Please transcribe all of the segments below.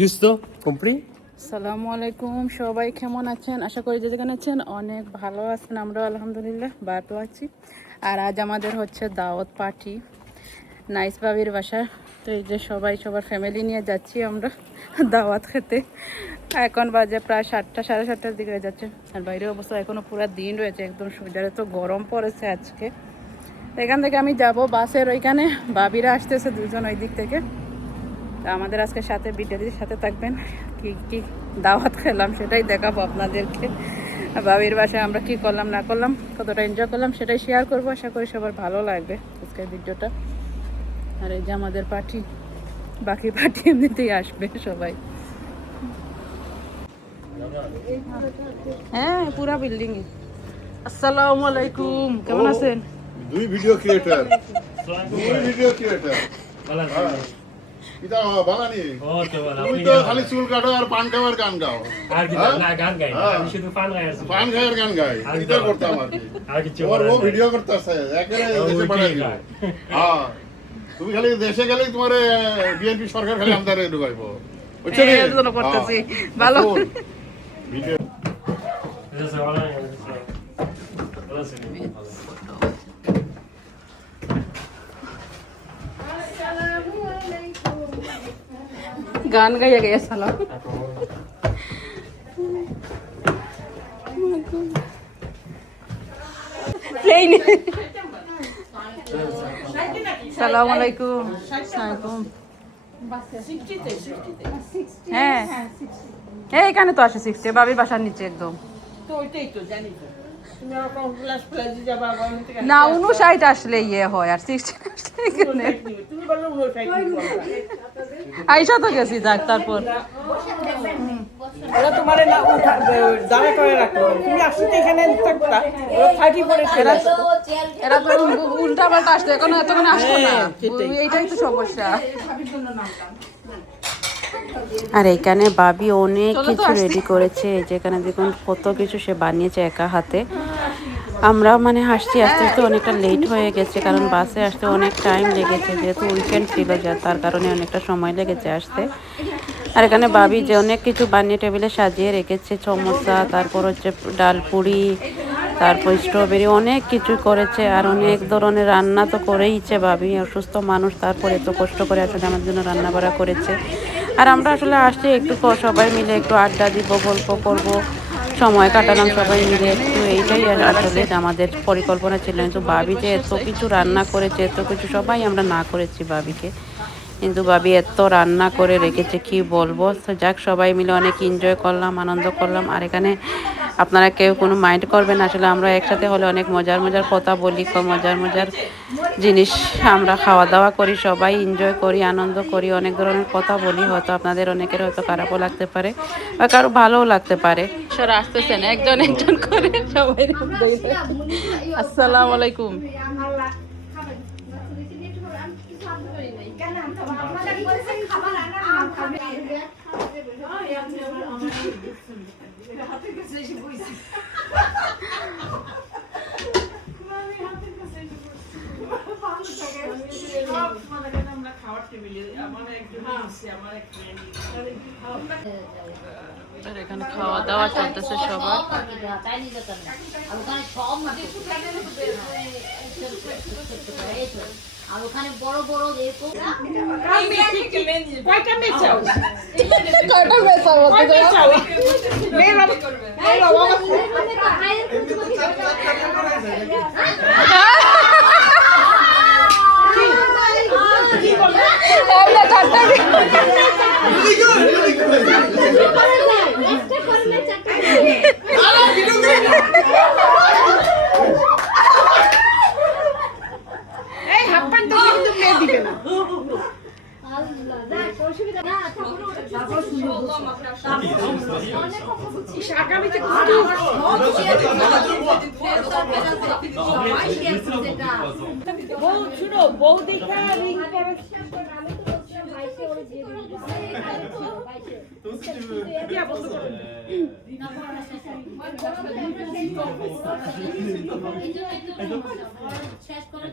Listo? Compri? আসসালামু আলাইকুম, সবাই কেমন আছেন? আশা করি যে যেখানে আছেন অনেক ভালো আছেন। আমরাও আলহামদুলিল্লাহ ভালো আছি। আর আজ আমাদের হচ্ছে দাওয়াত পার্টি নাইস বাবির বাসা। তো এই যে সবাই সবার ফ্যামিলি নিয়ে যাচ্ছি আমরা দাওয়াত খেতে। এখন বাজে প্রায় 7টা সাড়ে 7টার দিকে হয়ে যাচ্ছে। আর বাইরের অবস্থা এখনও পুরো দিন রয়েছে, একদম সূর্যের তো গরম পড়েছে আজকে। এখান থেকে আমি যাব বাসের ওইখানে, বাবিরা আসতেছে দুজন ওই দিক থেকে। তা আমাদের আজকে সাথে বিদ্যাদির সাথে থাকবেন, কি কি দাওয়াত খেলাম সেটাই দেখাবো আপনাদেরকে। বাবির বাসায় আমরা কি করলাম না করলাম, কতটা এনজয় করলাম সেটাই শেয়ার করবো। আশা করি সবার ভালো লাগবে আজকের ভিডিওটা। আর এই যে আমাদের পার্টি, বাকি পার্টি এমনিতেই আসবে সবাই। হ্যাঁ, পুরা বিল্ডিং। আসসালামু আলাইকুম, কেমন আছেন? দুই ভিডিও ক্রিয়েটর এটা বাঙালি। তুমি তো খালি চুল কাটো আর পান খাওয়ার গান গাও। আর কি না গান গাই না, আমি শুধু পান গাই আর পান খাওয়ার গান গাই, এটা করতাম আর কি। আর কিছু ও ভিডিও করতেছে একেবারে দেশে পাঠাই দিও। হ্যাঁ, তুমি খালি দেশে গেলেই তোমার বিএনপি সরকার খালি আমদারে ঢুকাইবো, বুঝছো নি? এর জন্য করতেছি ভালো। ভিডিও গান গাইয়া গাইয়া সালাম। প্লেন। সালামু আলাইকুম। হ্যাঁ হ্যাঁ, এখানে তো আসে 60, বাবির বাসার নিচে একদম। না 59 আসলে ইয়ে হয়, আর 60 আসলে এখানে আইসা তো গেছি। যাক, তারপর ওরা তোমারে না দাঁড়া করে রাখো, তুমি আসতে এখানে থাকতা, ওরা 34 চলে আসতো। এরা তো উল্টা পাল্টা আসতো, এখন এতক্ষণ আসতো না, এইটাই তো সমস্যা। আর এখানে বাবি অনেক কিছু রেডি করেছে, যেখানে দেখুন কত কিছু সে বানিয়েছে একা হাতে। আমরা মানে হাসছি, আস্তে আস্তে অনেকটা লেট হয়ে গেছে, কারণ বাসে আসতে অনেক টাইম লেগেছে, যেহেতু উইকেন্ড ছিল যা, তার কারণে অনেকটা সময় লেগেছে আসতে। আর এখানে বাবি যে অনেক কিছু বানিয়ে টেবিলে সাজিয়ে রেখেছে, সমোসা, তারপর হচ্ছে ডাল পুরি, তারপর স্ট্রবেরি, অনেক কিছু করেছে। আর অনেক ধরনের রান্না তো করেইছে বাবি, অসুস্থ মানুষ, তারপরে এত কষ্ট করে আসলে আমার জন্য রান্না বাড়া করেছে। আর আমরা আসলে আসতে একটু সবাই মিলে একটু আড্ডা দিব, গল্প করব, সময় কাটালাম সবাই মিলে একটু, এইটাই আসলে আমাদের পরিকল্পনা ছিল। কিন্তু বাবি যে এত কিছু রান্না করেছে, এত কিছু সবাই আমরা না করেছি বাবিকে, কিন্তু বাবি এত রান্না করে রেখেছে কি বলবো। তো যাক, সবাই মিলে অনেক এনজয় করলাম, আনন্দ করলাম। আর এখানে আপনারা কেউ কোনো মাইন্ড করবেন, আসলে আমরা একসাথে হলে অনেক মজার মজার কথা বলি, মজার মজার জিনিস আমরা খাওয়া দাওয়া করি, সবাই এনজয় করি, আনন্দ করি, অনেক ধরনের কথা বলি। হয়তো আপনাদের অনেকের হয়তো খারাপও লাগতে পারে বা কারো ভালোও লাগতে পারে। সর আসতেছেন একজন একজন করে সবাই। আসসালামু আলাইকুম। এখানে খাওয়া দাওয়া চলতেছে সবার। আর ওখানে বড় বড় এরকম কয়টা মেয়ে চাও? কয়টা মেসা বলতে কয়টা চাও? মেয়েরা এই হাপ্পান তো কিন্তু মেয়ে দিবে না। আগামীতে বউ শুনো, বউ দেখা রিং করে শেষ করে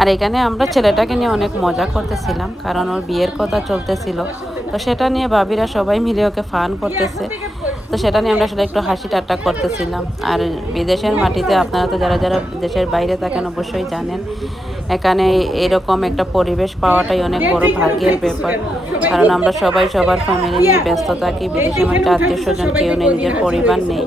আর এখানে আমরা ছেলেটাকে নিয়ে অনেক মজা করতেছিলাম, কারণ ওর বিয়ের কথা চলতেছিল। তো সেটা নিয়ে ভাবিরা সবাই মিলে ওকে ফান করতেছে। তো সেটা নিয়ে আমরা আসলে একটু হাসি ঠাট্টা করতেছিলাম। আর বিদেশের মাটিতে আপনারা তো যারা যারা দেশের বাইরে থাকেন অবশ্যই জানেন, এখানে এরকম একটা পরিবেশ পাওয়াটাই অনেক বড় ভাগ্যের ব্যাপার। কারণ আমরা সবাই সবার ফ্যামিলি নিয়ে ব্যস্ত থাকি, বিদেশে মাটিতে আত্মীয় স্বজন কেউ নেই, নিজের পরিবার নেই।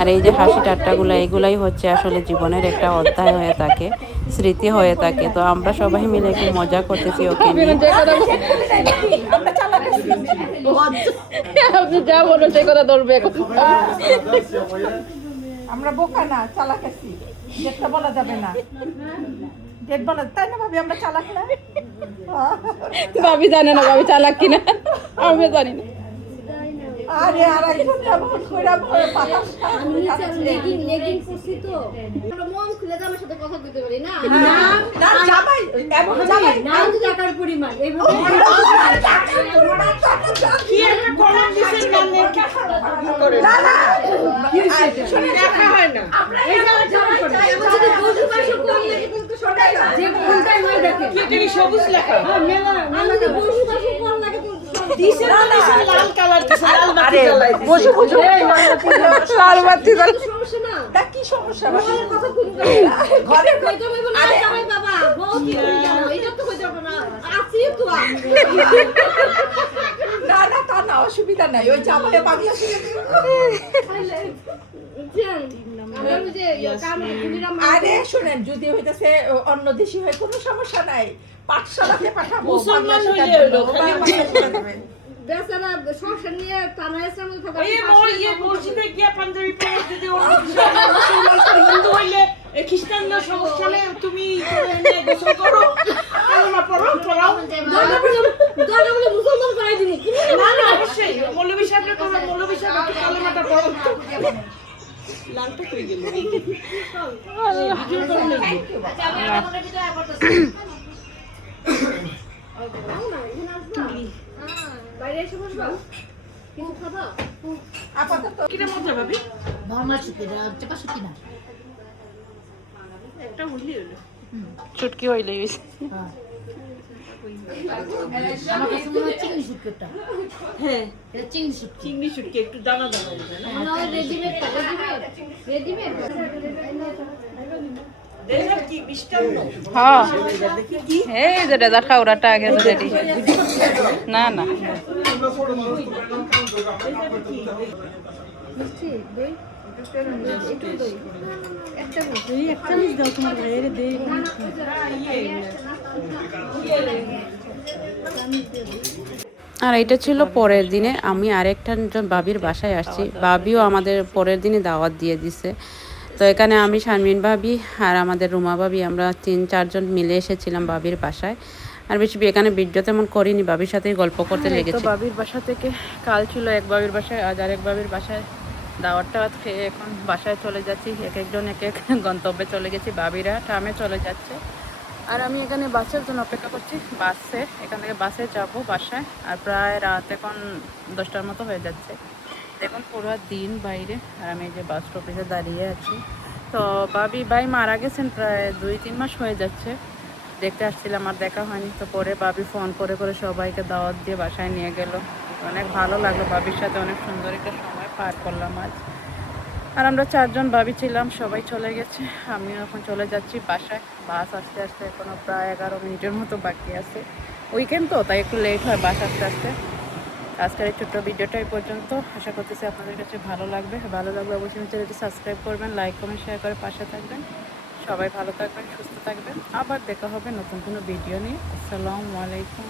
আর এই যে হাসি ঠাট্টাগুলো, এইগুলাই হচ্ছে আসলে জীবনের একটা অধ্যায় হয়ে থাকে, স্মৃতি হয়ে থাকে। তো আমরা সবাই মিলে একটু মজা করতেছি ওকে নিয়ে। আপনি যা বলো সেই কথা ধরবে এখন। আমরা বোকা না, চালাক আছি। যেটা বলা যাবে না, ডেট বলা, তাই না ভাবি? আমরা চালাক না? ভাবি জানে না ভাবি চালাক কিনা, আমিও জানি না। আরে আর একজন কেমন কইরা পাতা আমি নিচে লেগিং করছি তো আমরা মন খুলে আমার সাথে কথা বলতে পারি না না যাবাই এমন যাবাই না তো টাকার পরিমাণ এইভাবে কি একটা কলম দিছেন মানে করে না না কি শুনে দেখা হয় না আমরা এই যাওয়ার পরে এমন যদি বসে বসে করলে কিন্তু সবাই যে কোনটাই হয় দেখে কি সবুজ লেখা মেলা আমি যদি বসে বসে কোন লাগে তো দিছেন লাল কালার দিছেন, লাল বাতি জ্বালাই দিছেন। বসে বসে লাল বাতি জ্বালাই। সমস্যা না তা কি সমস্যা? ঘরের কথা কইতে ঘরে কইতে হবে না জামাই বাবা বহুত কি জানো এটা তো কইতে হবে না আছি তো না না তা না, অসুবিধা নাই। ওই জামাই বাংলা শুনে আরে শুনেন, যদি হইতেছে অন্য দেশি হয় কোনো সমস্যা নাই, পাঠশালাতে পাঠাবো। মুসলমান হইলে হলো খালি ভাষা শিখে দেবেন। বেচারা সংসার নিয়ে টানাইছে মতো থাকা এই মসজিদে গিয়া পাঞ্জাবি পরে যদি হিন্দু হইলে খ্রিস্টানদের সমস্যা নেই, তুমি গোসল করো, কালেমা পড়ো, পড়াও। দরজা বলে মুসলমান করাই দিবি না না অবশ্যই মৌলভী সাহেবকে করো, মৌলভী সাহেব একটু কালেমাটা পড়ো। লালটা কই গেল? আচ্ছা আমি আপনাদের ভিতরে আয় করতেছি বাইরে এসে বসবা কিছু খাবা আপাতত কিরে মজা ভাবি? ভাবনা শুকি চাপা শুকি না একটা উঠলি হলো চুটকি হইলে আমার কাছে মনে হয় চিংড়ি শুটকিটা হ্যাঁ এটা চিংড়ি শুটকি চিংড়ি শুটকি একটু দানা দানা দিবে না? না রেডিমেড রেডিমেড দেখ কি মিষ্টান্ন। হ্যাঁ দেখি কি এই যে ডেজার্ট খাওয়াটা আগে তো রেডি না না মিষ্টি দই একটু দই একটা দই একটা মিষ্টি দাও তোমার ভাইয়ের দেই আর এটা ছিল পরের দিনে। আমি আরেকটা ভাবির বাসায় আসছি, ভাবিও আমাদের পরের দিনে দাওয়াত দিয়ে দিছে। তো এখানে আমি শারমিন ভাবি আর আমাদের রুমা ভাবি, আমরা 3-4 জন মিলে এসেছিলাম ভাবির বাসায়। আর বেশি এখানে ভিডিও তেমন করিনি, ভাবির সাথেই গল্প করতে লেগেছি। ভাবির বাসা থেকে কাল ছিল এক ভাবির বাসায়, আজ আরেক ভাবির বাসায় দাওয়াতটা খেয়ে এখন বাসায় চলে যাচ্ছি। এক একজন এক এক গন্তব্যে চলে গেছি, ভাবিরা ট্রামে চলে যাচ্ছে আর আমি এখানে বাসের জন্য অপেক্ষা করছি। বাসে এখান থেকে বাসে যাব বাসায়। আর প্রায় রাত এখন 10টার মতো হয়ে যাচ্ছে। দেখুন পুরো দিন বাইরে, আর আমি এই যে বাস স্টপেজে দাঁড়িয়ে আছি। তো ভাই মারা গেছেন প্রায় 2-3 মাস হয়ে যাচ্ছে। দেখতে আসছিলাম, আর দেখা হয়নি। তো পরে ভাবি ফোন করে করে সবাইকে দাওয়াত দিয়ে বাসায় নিয়ে গেল। অনেক ভালো লাগলো, ভাবির সাথে অনেক সুন্দর একটা সময় পার করলাম আজ। আর আমরা 4 জন ভাবি ছিলাম, সবাই চলে গেছে। আমিও এখন চলে যাচ্ছি বাসায়। বাস আসতে আসতে এখনও প্রায় 11 মিনিটের মতো বাকি আছে। উইকেন্ড তো, তাই একটু লেট হয় বাস আসতে আসতে। আজকের এই ছোট্ট ভিডিওটা এই পর্যন্ত। আশা করতেছি আপনাদের কাছে ভালো লাগবে। ভালো লাগলে অবশ্যই চ্যানেলটি সাবস্ক্রাইব করবেন, লাইক কমেন্ট শেয়ার করে পাশে থাকবেন। সবাই ভালো থাকবেন, সুস্থ থাকবেন। আবার দেখা হবে নতুন কোনো ভিডিও নিয়ে। আসসালামু আলাইকুম।